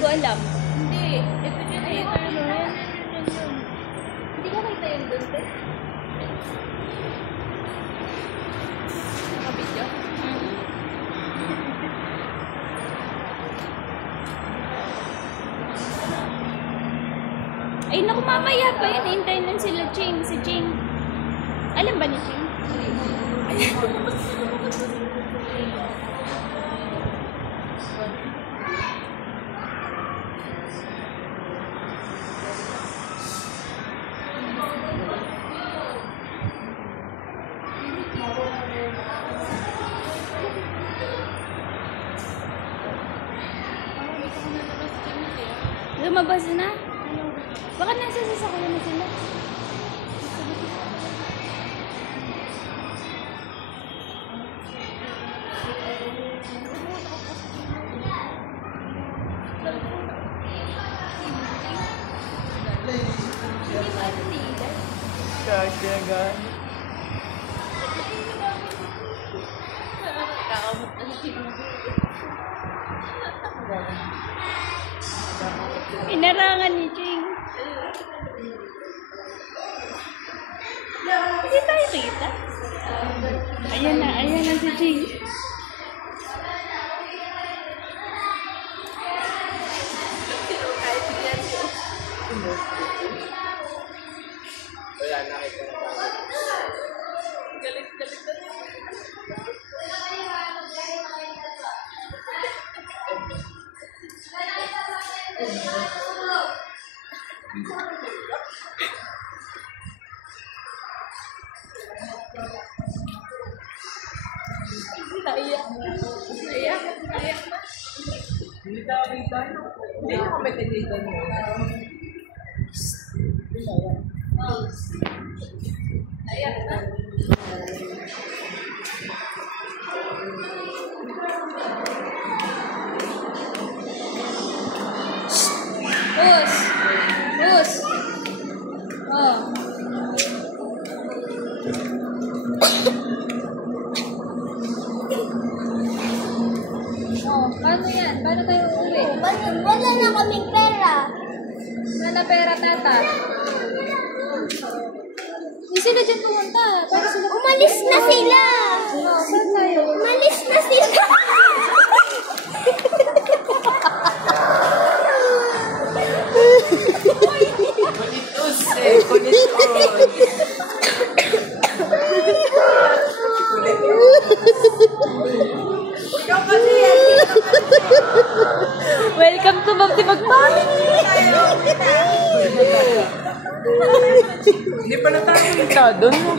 ko alam. Hindi. Ito dyan eh. Yan. Hindi ka nakita yun doon, te? Nakabidyo. Ay, naku, mamaya pa yun. Hintayin lang sila, Ching. Si Ching. Alam ba ni Ching? Lumabas na? Baka nasa sasakyan na sila. Kagagan. Kakamot na si Chino. Inarangan ni Ching. Hindi tayo kita. Ayan na si Ching. Wala, nakita na tayo. Galit na. Naiyak na. Hindi tayo kita. Hindi na kami tinita niyo. Naiyak na. Bus. Oh. Oh, paano yan? Paano kayo uuwi? Wala na kaming pera. Wala pera, tata. Hindi sila dyan pumunta. Para sila Umalis na sila. Oh, saan tayo? Umalis na sila. Kulitos eh. Kulitos. Ikaw kasi yan. Welcome to Magtibag Family! Hindi pa na tayo kita doon.